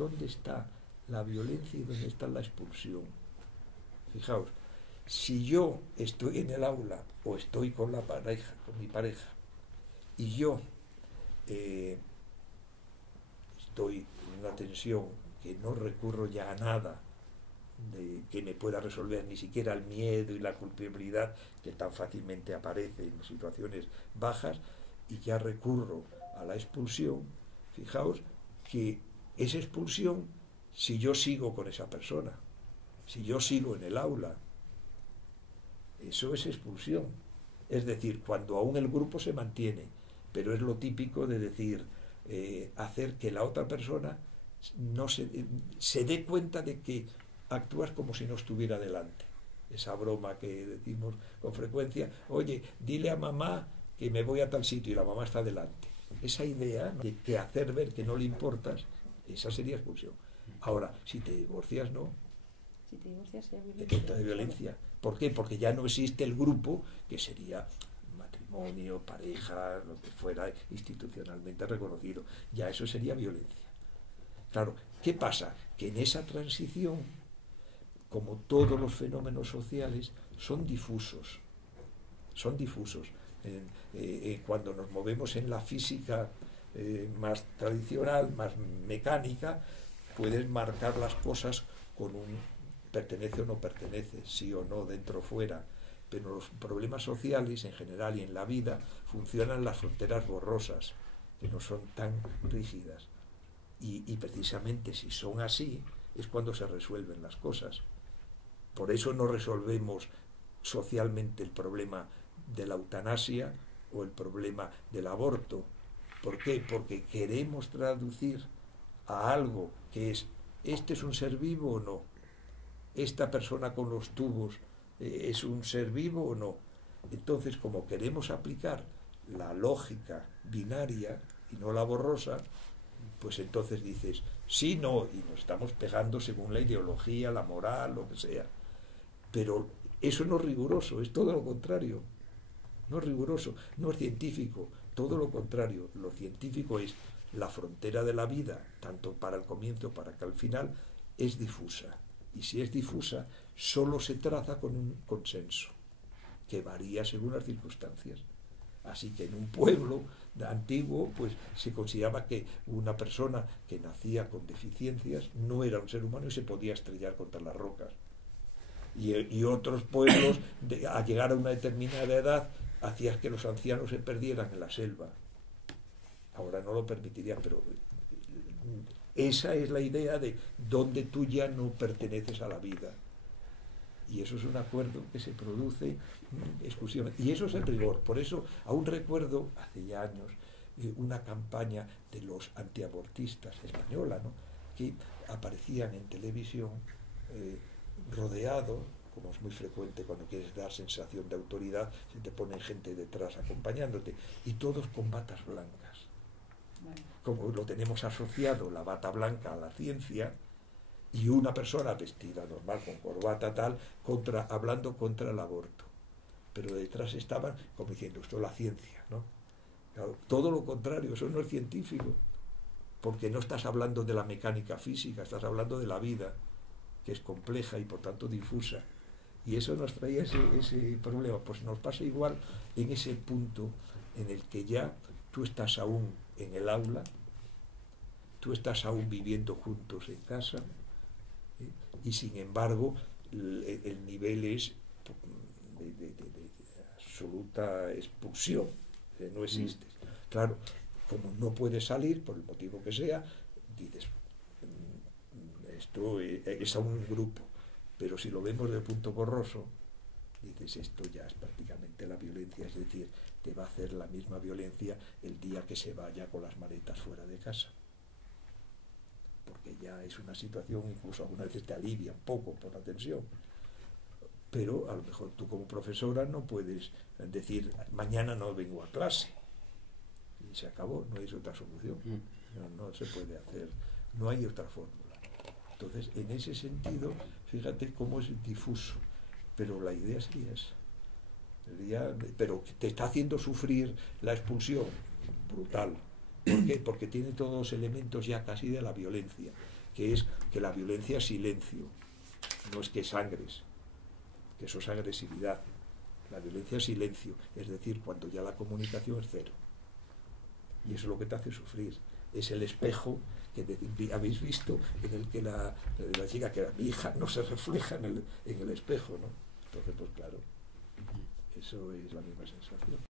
¿dónde está la violencia y dónde está la expulsión? Fijaos, si yo estoy en el aula o estoy con la pareja, con mi pareja, y yo estoy en una tensión que no recurro ya a nada que me pueda resolver, ni siquiera el miedo y la culpabilidad que tan fácilmente aparece en situaciones bajas, y ya recurro a la expulsión, fijaos que esa expulsión, si yo sigo con esa persona, si yo sigo en el aula, eso es expulsión. Es decir, cuando aún el grupo se mantiene, pero es lo típico de decir, hacer que la otra persona no se dé cuenta de que actúas como si no estuviera delante. Esa broma que decimos con frecuencia, oye, dile a mamá que me voy a tal sitio y la mamá está delante. Esa idea de que hacer ver que no le importas, esa sería expulsión. Ahora, si te divorcias, no. Si te divorcias, sería violencia. Entonces, violencia. ¿Por qué? Porque ya no existe el grupo, que sería matrimonio, pareja, lo que fuera institucionalmente reconocido. Ya eso sería violencia. Claro, ¿qué pasa? Que en esa transición, como todos los fenómenos sociales, son difusos. Son difusos. Cuando nos movemos en la física más tradicional, más mecánica, puedes marcar las cosas con un pertenece o no pertenece, sí o no, dentro o fuera. Pero los problemas sociales en general y en la vida funcionan las fronteras borrosas, que no son tan rígidas. Y precisamente si son así, es cuando se resuelven las cosas. Por eso no resolvemos socialmente el problema de la eutanasia o el problema del aborto. ¿Por qué? Porque queremos traducir a algo que es, ¿este es un ser vivo o no? ¿Esta persona con los tubos es un ser vivo o no? Entonces, como queremos aplicar la lógica binaria y no la borrosa, pues entonces dices, sí, no, y nos estamos pegando según la ideología, la moral, lo que sea. Pero eso no es riguroso, es todo lo contrario. No es riguroso, no es científico, todo lo contrario. Lo científico es la frontera de la vida, tanto para el comienzo como para el final, es difusa. Y si es difusa, solo se traza con un consenso, que varía según las circunstancias. Así que en un pueblo antiguo, pues se consideraba que una persona que nacía con deficiencias no era un ser humano y se podía estrellar contra las rocas. Y otros pueblos, a llegar a una determinada edad, hacías que los ancianos se perdieran en la selva. Ahora no lo permitirían, pero esa es la idea de donde tú ya no perteneces a la vida. Y eso es un acuerdo que se produce exclusivamente. Y eso es el rigor. Por eso aún recuerdo, hace ya años, una campaña de los antiabortistas española, ¿no?, que aparecían en televisión rodeados, como es muy frecuente cuando quieres dar sensación de autoridad, se te pone gente detrás acompañándote, y todos con batas blancas. Como lo tenemos asociado, la bata blanca, a la ciencia, y una persona vestida normal, con corbata tal, hablando contra el aborto. Pero detrás estaban como diciendo, esto es la ciencia, ¿no? Claro, todo lo contrario, eso no es científico, porque no estás hablando de la mecánica física, estás hablando de la vida, que es compleja y por tanto difusa. Y eso nos traía ese problema. Pues nos pasa igual en ese punto en el que ya tú estás aún en el aula, tú estás aún viviendo juntos en casa, y sin embargo el nivel es de absoluta expulsión, no existe. Claro, como no puedes salir por el motivo que sea, dices, esto es a un grupo, pero si lo vemos de punto borroso, dices, esto ya es prácticamente la violencia, es decir, te va a hacer la misma violencia el día que se vaya con las maletas fuera de casa, porque ya es una situación, incluso algunas veces te alivia un poco por la tensión, pero a lo mejor tú como profesora no puedes decir, mañana no vengo a clase, y se acabó, no hay otra solución, no se puede hacer, no hay otra fórmula. Entonces, en ese sentido, fíjate cómo es difuso, pero la idea sería esa. Pero te está haciendo sufrir la expulsión, brutal. ¿Por qué? Porque tiene todos los elementos ya casi de la violencia, que es que la violencia es silencio, no es que sangres, que eso es agresividad. La violencia es silencio, es decir, cuando ya la comunicación es cero. Y eso es lo que te hace sufrir. Es el espejo que habéis visto, en el que la chica, que era mi hija, no se refleja en el espejo, ¿no? Entonces, pues claro, eso es la misma sensación.